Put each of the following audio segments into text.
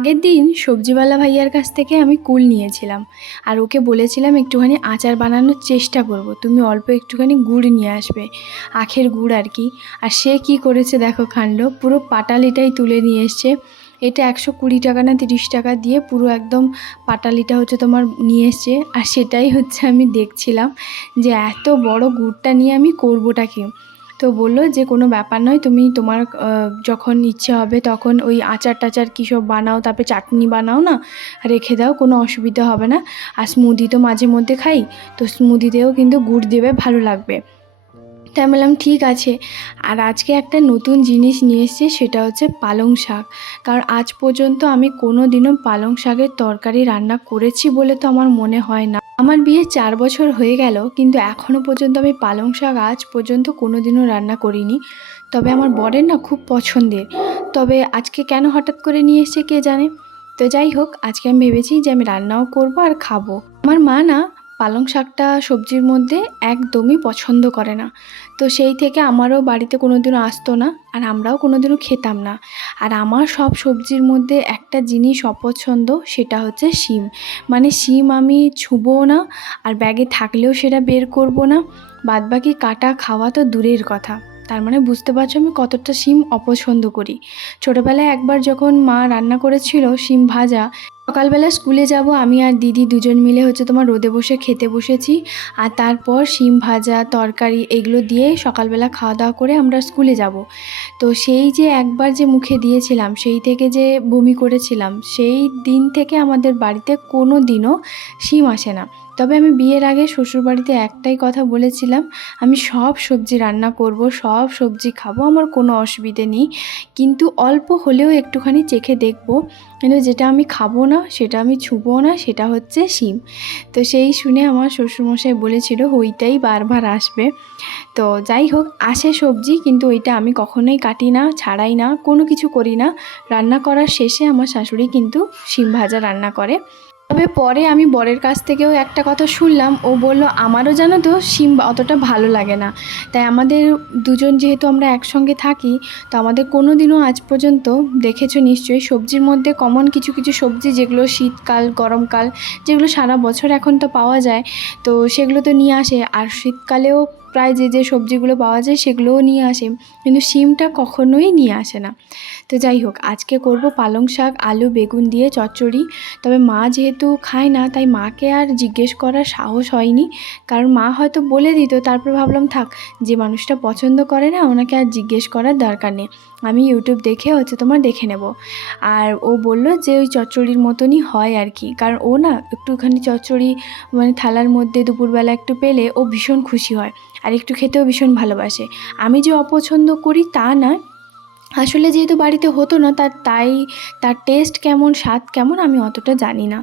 আগের দিন সবজিওয়ালা ভাইয়ার কাছ থেকে আমি কুল নিয়েছিলাম আর ওকে বলেছিলাম একটুখানি আচার বানানোর চেষ্টা করব, তুমি অল্প একটুখানি গুড় নিয়ে আসবে, আখের গুড় আর কি। আর সে কি করেছে দেখো কাণ্ড, পুরো পাটালিটাই তুলে নিয়ে এসছে। এটা 120 টাকা না 30 টাকা দিয়ে পুরো একদম পাটালিটা তোমার নিয়ে এসছে। আর সেটাই আমি দেখছিলাম যে এত বড় গুড়টা নিয়ে আমি করবোটা কি। তো বললো যে কোনো ব্যাপার নয়, তুমি তোমার যখন ইচ্ছে হবে তখন ওই আচার টাচার কী সব বানাও, তারপরে চাটনি বানাও না, রেখে দাও, কোনো অসুবিধা হবে না। আর স্মুদি তো মাঝে মধ্যে খাই, তো স্মুদিতেও কিন্তু গুড় দেবে, ভালো লাগবে। তাই আমি বললাম ঠিক আছে। আর আজকে একটা নতুন জিনিস নিয়ে এসেছি, সেটা হচ্ছে পালং শাক। কারণ আজ পর্যন্ত আমি কোনো দিনও পালং শাকের তরকারি রান্না করেছি বলে তো আমার মনে হয় না। আমার বিয়ে 4 বছর হয়ে গেল, কিন্তু এখনও পর্যন্ত আমি পালং শাক আজ পর্যন্ত কোনো দিনও রান্না করিনি। তবে আমার বরের না খুব পছন্দের। তবে আজকে কেন হঠাৎ করে নিয়ে এসেছে কে জানে। তো যাই হোক, আজকে আমি ভেবেছি যে আমি রান্নাও করব আর খাবো। আমার মা না পালং শাকটা সবজির মধ্যে একদমই পছন্দ করে না। তো সেই থেকে আমারও বাড়িতে কোনোদিনও আসতো না, আর আমরাও কোনোদিনও খেতাম না। আর আমার সব সবজির মধ্যে একটা জিনিস অপছন্দ, সেটা হচ্ছে শিম। মানে শিম আমি ছুঁবও না, আর ব্যাগে থাকলেও সেটা বের করব না। বাদবাকি কাটা খাওয়া তো দূরের কথা। তার মানে বুঝতে পারছো আমি কতটা শিম অপছন্দ করি। ছোটোবেলায় একবার যখন মা রান্না করেছিল শিম ভাজা, সকালবেলা স্কুলে যাব আমি আর দিদি দুজন মিলে তোমার রোদে বসে খেতে বসেছি। আর তারপর শিম ভাজা তরকারি এগুলো দিয়ে সকালবেলা খাওয়া দাওয়া করে আমরা স্কুলে যাব। তো সেই যে একবার যে মুখে দিয়েছিলাম, সেই থেকে যে বমি করেছিলাম, সেই দিন থেকে আমাদের বাড়িতে কোনো দিনও শিম আসে না। তবে আমি বিয়ের আগে শ্বশুরবাড়িতে একটাই কথা বলেছিলাম, আমি সব সবজি রান্না করব, সব সবজি খাবো, আমার কোনো অসুবিধে নেই, কিন্তু অল্প হলেও একটুখানি চেখে দেখব। কিন্তু যেটা আমি খাবো না, সেটা আমি ছুঁবো না, সেটা হচ্ছে শিম। তো সেই শুনে আমার শ্বশুরমশাই বলেছিল ওইটাই বারবার আসবে। তো যাই হোক, আসে সবজি, কিন্তু ওইটা আমি কখনোই কাটি না, ছাড়াই না, কোনো কিছু করি না। রান্না করার শেষে আমার শাশুড়ি কিন্তু শিম ভাজা রান্না করে। তবে পরে আমি বরের কাছ থেকেও একটা কথা শুনলাম, ও বলল আমারও জানো তো শিম অতটা ভালো লাগে না। তাই আমাদের দুজন যেহেতু আমরা একসঙ্গে থাকি, তো আমাদের কোনো দিনও আজ পর্যন্ত দেখেছো নিশ্চয়ই সবজির মধ্যে কমন কিছু কিছু সবজি যেগুলো শীতকাল গরমকাল, যেগুলো সারা বছর এখন তো পাওয়া যায়, তো সেগুলো তো নিয়ে আসে। আর শীতকালেও প্রায় যে যে সবজিগুলো পাওয়া যায় সেগুলোও নিয়ে আসে, কিন্তু শিমটা কখনোই নিয়ে আসে না। তো যাই হোক, আজকে করব পালং শাক আলু বেগুন দিয়ে চচ্চড়ি। তবে মা যেহেতু খায় না, তাই মাকে আর জিজ্ঞেস করার সাহস হয়নি। কারণ মা হয়তো বলে দিত, তারপর ভাবলাম থাক, যে মানুষটা পছন্দ করে না ওনাকে আর জিজ্ঞেস করার দরকার নেই, আমি ইউটিউব দেখে তোমার দেখে নেব। আর ও বলল যে ওই চচ্চড়ির মতনই হয় আর কি। কারণ ও না একটুখানি চচ্চড়ি মানে থালার মধ্যে দুপুরবেলা একটু পেলে ও ভীষণ খুশি হয়, আর একটু খেতেও ভীষণ ভালোবাসে। আমি যে অপছন্দ করি তা না, আসলে যেহেতু বাড়িতে হতো না, তাই তার টেস্ট কেমন স্বাদ কেমন আমি অতটা জানি না।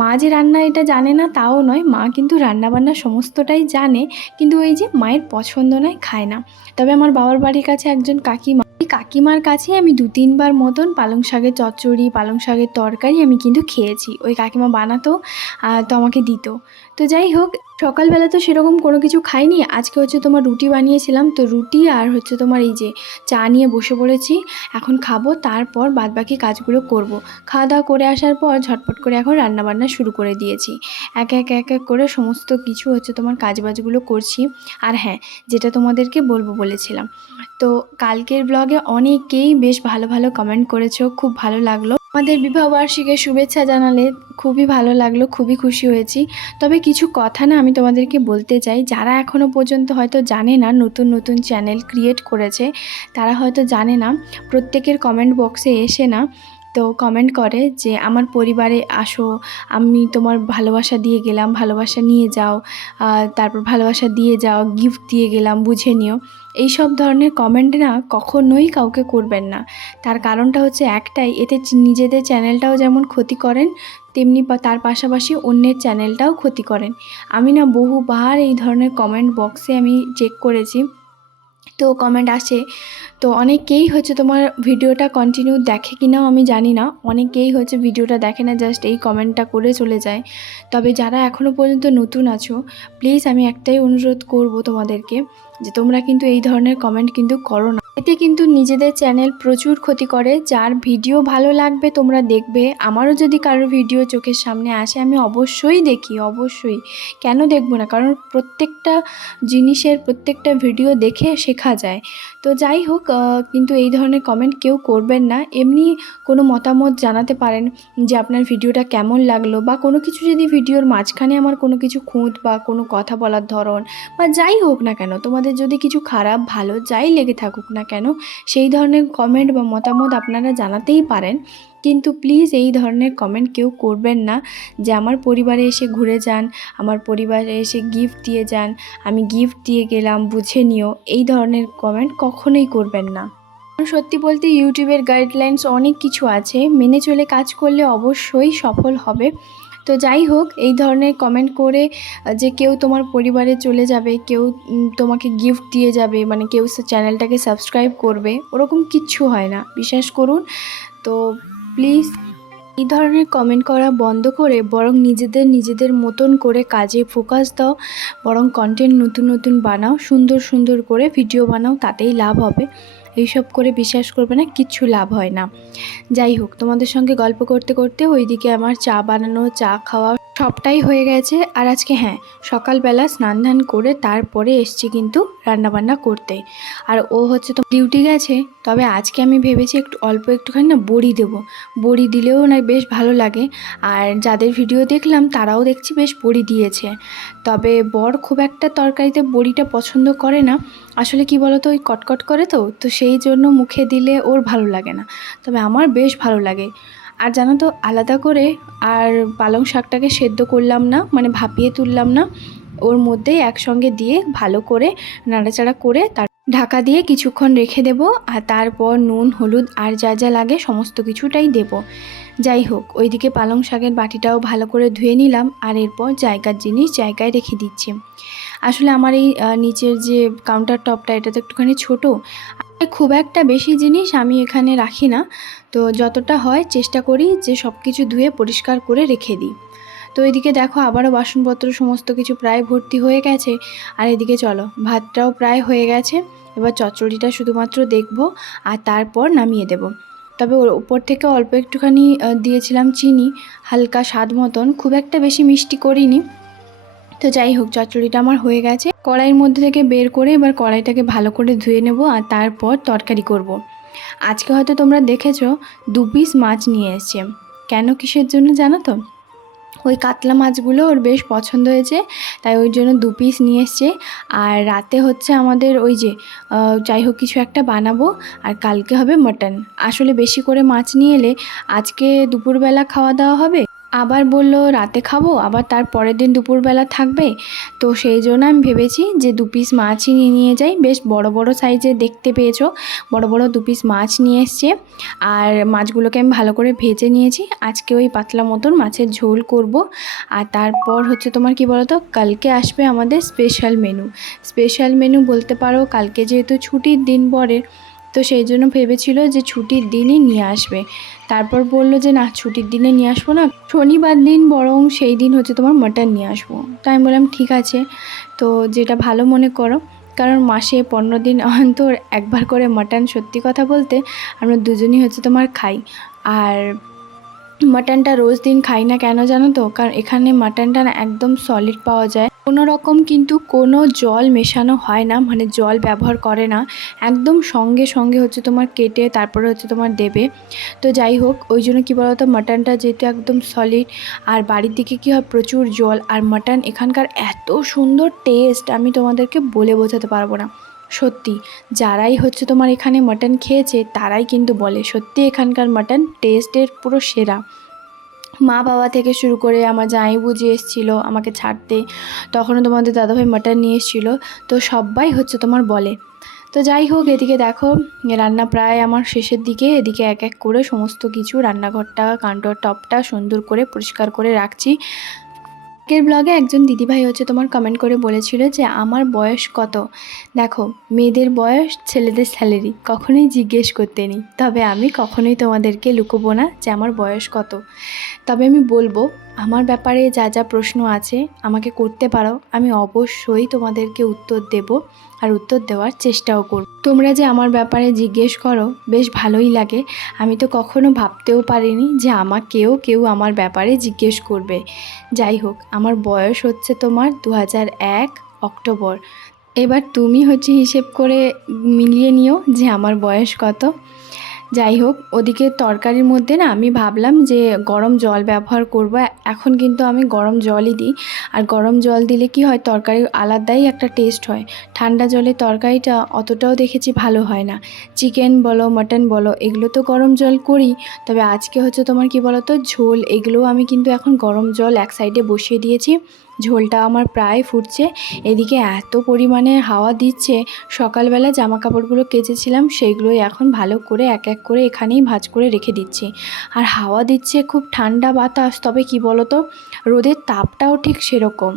মা যে রান্না এটা জানে না তাও নয়, মা কিন্তু রান্নাবান্না সমস্তটাই জানে, কিন্তু ওই যে মায়ের পছন্দ নয়, খায় না। তবে আমার বাবার বাড়ির কাছে একজন কাকিমা, ওই কাকিমার কাছে আমি 2-3 বার মতন পালং শাকের চচ্চড়ি পালং শাকের তরকারি আমি কিন্তু খেয়েছি। ওই কাকিমা বানাতো, তো আমাকে দিত। তো যাই হোক, সকালবেলা তো সেরকম কোনো কিছু খাইনি। আজকে তোমার রুটি বানিয়েছিলাম, তো রুটি আর তোমার এই যে চা নিয়ে বসে পড়েছি। এখন খাবো, তারপর বাদবাকি কাজগুলো করব। খাওয়া দাওয়া করে আসার পর ঝটপট করে এখন রান্নাবান্না শুরু করে দিয়েছি। এক এক এক এক করে সমস্ত কিছু তোমার কাজবাজগুলো করছি। আর হ্যাঁ, যেটা তোমাদেরকে বলবো বলেছিলাম, তো কালকের ব্লগে অনেকেই বেশ ভালো ভালো কমেন্ট করেছো, খুব ভালো লাগলো। আমাদের বিবাহবার্ষিকীর শুভেচ্ছা জানালে, খুবই ভালো লাগলো, খুবই খুশি হয়েছি। তবে কিছু কথা না আমি তোমাদেরকে বলতে চাই, যারা এখনও পর্যন্ত হয়তো জানে না, নতুন নতুন চ্যানেল ক্রিয়েট করেছে, তারা হয়তো জানে না, প্রত্যেকের কমেন্ট বক্সে এসে না তো কমেন্ট করে যে আমার পরিবারে আসো, আমি তোমার ভালোবাসা দিয়ে গেলাম, ভালোবাসা নিয়ে যাও, তারপর ভালোবাসা দিয়ে যাও, গিফট দিয়ে গেলাম, বুঝে নিও। এই সব ধরনের কমেন্ট না কখনোই কাউকে করবেন না। তার কারণটা হচ্ছে একটাই, এতে নিজেদের চ্যানেলটাও যেমন ক্ষতি করেন, তেমনি তার পাশাপাশি অন্যের চ্যানেলটাও ক্ষতি করেন। আমি না বহুবার এই ধরনের কমেন্ট বক্সে আমি চেক করেছি, তো কমেন্ট আসে। তো অনেকেই তোমার ভিডিওটা কন্টিনিউ দেখে কিনাও আমি জানি না, অনেকেই ভিডিওটা দেখে না, জাস্ট এই কমেন্টটা করে চলে যায়। তবে যারা এখনও পর্যন্ত নতুন আছো, প্লিজ আমি একটাই অনুরোধ করব তোমাদেরকে, যে তোমরা কিন্তু এই ধরনের কমেন্ট কিন্তু করো না। এতে কিন্তু নিজেদের চ্যানেল প্রচুর ক্ষতি করে। যার ভিডিও ভালো লাগবে তোমরা দেখবে, আমারও যদি কারোর ভিডিও চোখের সামনে আসে আমি অবশ্যই দেখি, অবশ্যই, কেন দেখব না, কারণ প্রত্যেকটা জিনিসের প্রত্যেকটা ভিডিও দেখে শেখা যায়। তো যাই হোক, কিন্তু এই ধরনের কমেন্ট কেউ করবেন না। এমনি কোনো মতামত জানাতে পারেন যে আপনার ভিডিওটা কেমন লাগলো, বা কোনো কিছু যদি ভিডিওর মাঝখানে আমার কোনো কিছু খুঁত বা কোনো কথা বলার ধরন বা যাই হোক না কেন, তোমাদের যদি কিছু খারাপ ভালো যাই লেগে থাকুক না কেন, সেই ধরনের কমেন্ট বা মতামত আপনারা জানাতেই পারেন। কিন্তু প্লিজ এই ধরনের কমেন্ট কেউ করবেন না যে আমার পরিবারে এসে ঘুরে যান, আমার পরিবারে এসে গিফট দিয়ে যান, আমি গিফট দিয়ে গেলাম বুঝে নিও, এই ধরনের কমেন্ট কখনোই করবেন না। কারণ সত্যি বলতে ইউটিউবের গাইডলাইন্স অনেক কিছু আছে, মেনে চলে কাজ করলে অবশ্যই সফল হবে। তো যাই হোক, এই ধরনের কমেন্ট করে যে কেউ তোমার পরিবারে চলে যাবে, কেউ তোমাকে গিফট দিয়ে যাবে, মানে কেউ চ্যানেলটাকে সাবস্ক্রাইব করবে, ওরকম কিচ্ছু হয় না, বিশ্বাস করুন। তো প্লিজ এই ধরনের কমেন্ট করা বন্ধ করে বরং নিজেদের মতন করে কাজে ফোকাস দাও, বরং কন্টেন্ট নতুন নতুন বানাও, সুন্দর সুন্দর করে ভিডিও বানাও, তাতেই লাভ হবে। এইসব করে বিশ্বাস করবে না, কিচ্ছু লাভ হয় না। যাই হোক, তোমাদের সঙ্গে গল্প করতে করতে ওইদিকে আমার চা বানানো, চা খাওয়া সবটাই হয়ে গেছে। আর আজকে হ্যাঁ, সকালবেলা স্নান ধান করে তারপরে এসছি কিন্তু রান্নাবান্না করতে। আর ও হচ্ছে তো ডিউটি গেছে, তবে আজকে আমি ভেবেছি অল্প একটুখানি না বড়ি দেবো। বড়ি দিলেও না বেশ ভালো লাগে। আর যাদের ভিডিও দেখলাম তারাও দেখছি বেশ বড়ি দিয়েছে। তবে বর খুব একটা তরকারিতে বড়িটা পছন্দ করে না। আসলে কি বলতো, ওই কটকট করে, তো সেই জন্য মুখে দিলে ওর ভালো লাগে না। তবে আমার বেশ ভালো লাগে। আর জানো তো, আলাদা করে আর পালং শাকটাকে সেদ্ধ করলাম না, মানে ভাপিয়ে তুললাম না, ওর মধ্যেই একসঙ্গে দিয়ে ভালো করে নাড়াচাড়া করে তার ঢাকা দিয়ে কিছুক্ষণ রেখে দেব। আর তারপর নুন হলুদ আর যা যা লাগে সমস্ত কিছুটাই দেব। যাই হোক, ওইদিকে পালং শাকের বাটিটাও ভালো করে ধুয়ে নিলাম, আর এরপর জায়গার জিনিস জায়গায় রেখে দিচ্ছি। আসলে আমার এই নিচের যে কাউন্টার টপটা, এটা তো একটুখানি ছোটো, খুব একটা বেশি জিনিস আমি এখানে রাখি না। তো যতটা হয় চেষ্টা করি যে সব কিছু ধুয়ে পরিষ্কার করে রেখে দিই। তো এদিকে দেখো আবারও বাসনপত্র সমস্ত কিছু প্রায় ভর্তি হয়ে গেছে। আর এদিকে চলো, ভাতটাও প্রায় হয়ে গেছে। এবার চচ্চড়িটা শুধুমাত্র দেখব আর তারপর নামিয়ে দেব। তবে ওর উপর থেকে অল্প একটুখানি দিয়েছিলাম চিনি, হালকা স্বাদ মতন, খুব একটা বেশি মিষ্টি করিনি। তো যাই হোক, চচ্চড়িটা আমার হয়ে গেছে। কড়াইয়ের মধ্যে থেকে বের করে এবার কড়াইটাকে ভালো করে ধুয়ে নেব আর তারপর তরকারি করব। আজকে হয়তো তোমরা দেখেছো 2 পিস মাছ নিয়ে এসেছে। কেন, কিসের জন্য জানো তো? ওই কাতলা মাছগুলো ওর বেশ পছন্দ হয়েছে, তাই ওই জন্য 2 পিস নিয়ে এসছে। আর রাতে হচ্ছে আমাদের ওই যে যাই হোক কিছু একটা বানাবো, আর কালকে হবে মাটন। আসলে বেশি করে মাছ নিয়ে এলে আজকে দুপুরবেলা খাওয়া দাওয়া হবে, আবার বলল রাতে খাবো, আবার তার পরের দিন দুপুরবেলা থাকবে। তো সেই জন্য আমি ভেবেছি যে 2 পিস মাছই নিয়ে যাই। বেশ বড় বড় সাইজের দেখতে পেয়েছো, বড় বড় 2 পিস মাছ নিয়ে এসছে। আর মাছগুলোকে আমি ভালো করে ভেজে নিয়েছি। আজকে ওই পাতলা মতন মাছের ঝোল করব। আর তারপর হচ্ছে তোমার কি বলো তো, কালকে আসবে আমাদের স্পেশাল মেনু। স্পেশাল মেনু বলতে পারো, কালকে যেহেতু ছুটির দিন পড়ে, তো সেই জন্য ভেবেছিল যে ছুটির দিনই নিয়ে আসবে। তারপর বলল যে না, ছুটির দিনে নিয়ে আসবো না, শনিবার দিন বরং সেই দিন হচ্ছে তোমার মাটন নিয়ে আসবো। তাই আমি বললাম ঠিক আছে, তো যেটা ভালো মনে করো। কারণ মাসে 15 দিন অন্তর একবার করে মাটন, সত্যি কথা বলতে আমরা দুজনই হচ্ছে তোমার খাই। আর মাটনটা রোজ দিন খাই না, কেন জানো তো? কারণ এখানে মাটনটা না একদম সলিড পাওয়া যায়, কোনো রকম কিন্তু কোনো জল মেশানো হয় না, মানে জল ব্যবহার করে না, একদম সঙ্গে সঙ্গে হচ্ছে তোমার কেটে তারপরে হচ্ছে তোমার দেবে। তো যাই হোক, ওই জন্য কী বলো তো, মাটনটা যেহেতু একদম সলিড, আর বাড়ির দিকে কী হয় প্রচুর জল, আর মাটন এখানকার এত সুন্দর টেস্ট আমি তোমাদেরকে বলে বোঝাতে পারবো না। সত্যি, যারাই হচ্ছে তোমার এখানে মাটন খেয়েছে তারাই কিন্তু বলে সত্যি এখানকার মাটন টেস্টের পুরো সেরা। মা বাবা থেকে শুরু করে আমার জামাইবু যে এসেছিলো আমাকে ছাড়তে, তখনও তোমাদের দাদাভাই মাটন নিয়ে এসেছিলো, তো সবাই হচ্ছে তোমার বলে। তো যাই হোক, এদিকে দেখো রান্না প্রায় আমার শেষের দিকে। এদিকে এক এক করে সমস্ত কিছু রান্নাঘরটা, কাউন্টার টপটা সুন্দর করে পরিষ্কার করে রাখছি। আজকের ব্লগে একজন দিদিভাই হচ্ছে তোমার কমেন্ট করে বলেছিল যে আমার বয়স কত। দেখো, মেয়েদের বয়স ছেলেদের স্যালারি কখনোই জিজ্ঞেস করতে নেই, তবে আমি কখনোই তোমাদেরকে লুকোবো না যে আমার বয়স কত। তবে আমি বলবো, আমার ব্যাপারে যা যা প্রশ্ন আছে আমাকে করতে পারো, আমি অবশ্যই তোমাদেরকে উত্তর দেব আর উত্তর দেওয়ার চেষ্টাও করব। তোমরা যে আমার ব্যাপারে জিজ্ঞেস করো বেশ ভালোই লাগে। আমি তো কখনো ভাবতেও পারিনি যে আমাকেও কেউ আমার ব্যাপারে জিজ্ঞেস করবে। যাই হোক, আমার বয়স হচ্ছে তোমার 2001 অক্টোবর। এবার তুমি হচ্ছে হিসেব করে মিলিয়ে নিও যে আমার বয়স কত। যাই হোক, ওদিকে তরকারির মধ্যে না আমি ভাবলাম যে গরম জল ব্যবহার করব। এখন কিন্তু আমি গরম জলই দিই, আর গরম জল দিলে কি হয়, তরকারির আলাদাই একটা টেস্ট হয়। ঠান্ডা জলে তরকারিটা অতটাও দেখেছি ভালো হয় না। চিকেন বলো, মাটন বলো, এগুলো তো গরম জল করি। তবে আজকে হচ্ছে তোমার কি বলো তো, ঝোল, এগুলোও আমি কিন্তু এখন গরম জল এক সাইডে বসিয়ে দিয়েছি। ঝোলটা আমার প্রায় ফুটছে। এদিকে এত পরিমাণে হাওয়া দিচ্ছে, সকালবেলা জামা কাপড়গুলো কেচেছিলাম সেইগুলোই এখন ভালো করে এক এক করে এখানেই ভাঁজ করে রেখে দিচ্ছি। আর হাওয়া দিচ্ছে, খুব ঠান্ডা বাতাস, তবে কি বলো তো, রোদের তাপটাও ঠিক সেরকম।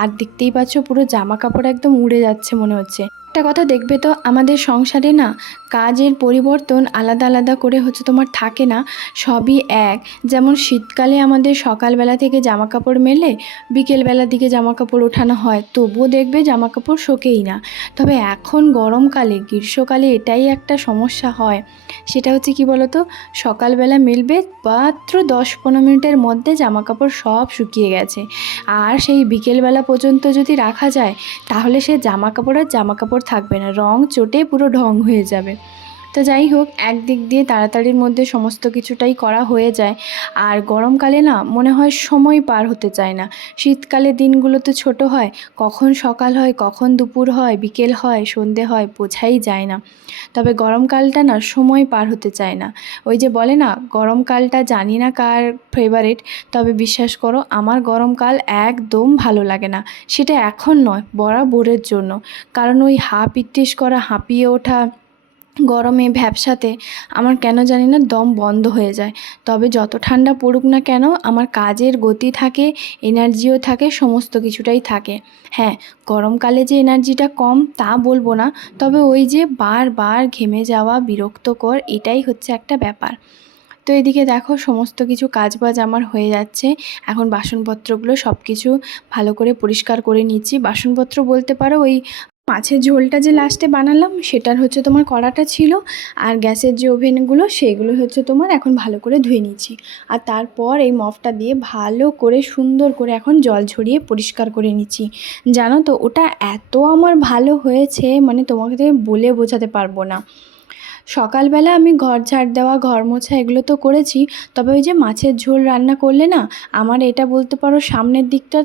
আর দেখতেই পাচ্ছ পুরো জামা কাপড় একদম উড়ে যাচ্ছে মনে হচ্ছে। একটা কথা দেখবে তো, আমাদের সংসারে না কাজের পরিবর্তন আলাদা আলাদা করে হচ্ছে তোমার থাকে না, সবই এক। যেমন শীতকালে আমাদের সকালবেলা থেকে জামা কাপড় মেলে বিকেলবেলার দিকে জামা কাপড় ওঠানো হয়, তবুও দেখবে জামা কাপড় শোকেই না। তবে এখন গরমকালে, গ্রীষ্মকালে এটাই একটা সমস্যা হয়, সেটা হচ্ছে কি বলো তো, সকালবেলা মেলবে মাত্র 10-15 মিনিটের মধ্যে জামা কাপড় সব শুকিয়ে গেছে। আর সেই বিকেলবেলা পর্যন্ত যদি রাখা যায় তাহলে সে জামা কাপড় আর জামা কাপড় থাকবে না, রং চটে পুরো ঢং হয়ে যাবে। তো যাই হোক, একদিক দিয়ে তাড়াতাড়ির মধ্যে সমস্ত কিছুটাই করা হয়ে যায়। আর গরমকালে না মনে হয় সময় পার হতে চায় না। শীতকালে দিনগুলো তো ছোট হয়, কখন সকাল হয়, কখন দুপুর হয়, বিকেল হয়, সন্ধে হয়, বোঝাই যায় না। তবে গরমকালটা না সময় পার হতে চায় না। ওই যে বলে না, গরমকালটা জানি না কার ফেভারিট, তবে বিশ্বাস করো আমার গরমকাল একদম ভালো লাগে না। সেটা এখন নয়, বরাবরের জন্য। কারণ ওই ইত্তিস করা, হাঁপিয়ে ওঠা গরমে ভ্যাপসাতে আমার কেন জানি না দম বন্ধ হয়ে যায়। তবে যত ঠান্ডা পড়ুক না কেন, আমার কাজের গতি থাকে, এনার্জিও থাকে, সমস্ত কিছুটাই থাকে। হ্যাঁ, গরমকালে যে এনার্জিটা কম তা বলবো না, তবে ওই যে বারবার ঘেমে যাওয়া বিরক্তকর, এটাই হচ্ছে একটা ব্যাপার। তো এদিকে দেখো, সমস্ত কিছু কাজবাজ আমার হয়ে যাচ্ছে। এখন বাসনপত্রগুলো সব কিছু ভালো করে পরিষ্কার করে নিচ্ছি। বাসনপত্র বলতে পারো ওই মাছের ঝোলটা যে লাস্টে বানালাম সেটার হচ্ছে তোমার কড়াটা ছিল, আর গ্যাসের যে ওভেনগুলো সেগুলো হচ্ছে তোমার এখন ভালো করে ধুয়ে নিচ্ছি। আর তারপর এই মপটা দিয়ে ভালো করে সুন্দর করে এখন জল ঝরিয়ে পরিষ্কার করে নিচ্ছি। জানো তো, ওটা এত আমার ভালো হয়েছে, মানে তোমাকে বলে বোঝাতে পারবো না। সকালবেলা আমি ঘর ঝাড় দেওয়া, ঘর মোছা এগুলো তো করেছি, তবে ওই যে মাছের ঝোল রান্না করলে না, আমার এটা বলতে পারো সামনের দিকটা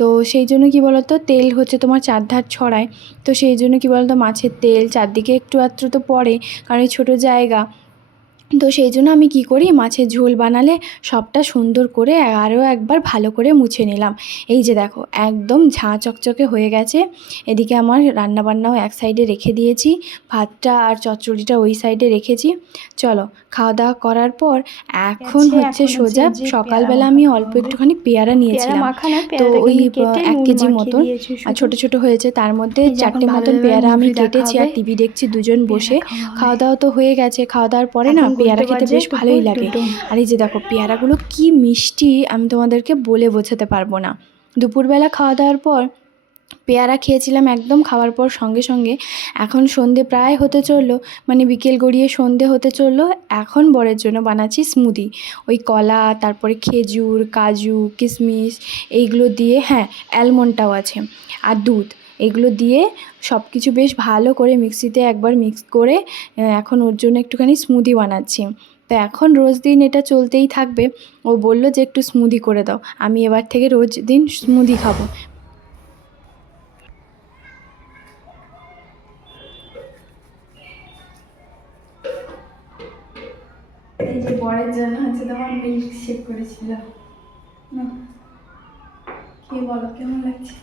তো সেই জন্য কি বলো তো, তেল হচ্ছে তোমার চারধার ছড়ায়। তো সেই জন্য কি বলো তো, মাছের তেল চারদিকে একটু আধটু তো পড়ে, কারণ এই ছোটো জায়গা। তো সেই জন্য আমি কি করি, মাছের ঝোল বানালে সবটা সুন্দর করে আরও একবার ভালো করে মুছে নিলাম। এই যে দেখো, একদম ঝাঁ চকচকে হয়ে গেছে। এদিকে আমার রান্নাবান্নাও এক সাইডে রেখে দিয়েছি, ভাতটা আর চচ্চড়িটা ওই সাইডে রেখেছি। চলো, খাওয়া দাওয়া করার পর এখন হচ্ছে সোজা সকালবেলা আমি অল্প একটুখানি পেয়ারা নিয়েছিলাম। তো ওই 1 কেজি মতন, আর ছোটো ছোটো হয়েছে, তার মধ্যে 4টে মতন পেয়ারা আমি কেটেছি, আর টিভি দেখছি দুজন বসে। খাওয়া দাওয়া তো হয়ে গেছে, খাওয়া দাওয়ার পরে না পেয়ারা খেতে বেশ ভালোই লাগে। আর এই যে দেখো, পেয়ারাগুলো কি মিষ্টি আমি তোমাদেরকে বলে বোঝাতে পারবো না। দুপুরবেলা খাওয়া দাওয়ার পর পেয়ারা খেয়েছিলাম, একদম খাওয়ার পর সঙ্গে সঙ্গে। এখন সন্ধে প্রায় হতে চললো, মানে বিকেল গড়িয়ে সন্ধে হতে চললো। এখন বরের জন্য বানাচ্ছি স্মুদি, ওই কলা, তারপরে খেজুর, কাজু, কিশমিশ এইগুলো দিয়ে, হ্যাঁ অ্যালমন্ডটাও আছে, আর দুধ, এগুলো দিয়ে সব কিছু বেশ ভালো করে মিক্সিতে একবার মিক্স করে এখন ওর জন্য একটুখানি স্মুদি বানাচ্ছি। তো এখন রোজ দিন এটা চলতেই থাকবে। ও বলল যে একটু স্মুদি করে দাও, আমি এবার থেকে রোজ দিন স্মুদি খাবো। এই যে বরের জন্য হচ্ছে তোমার মিল্ক শেক করেছিল, কি বলো কেমন লাগছে?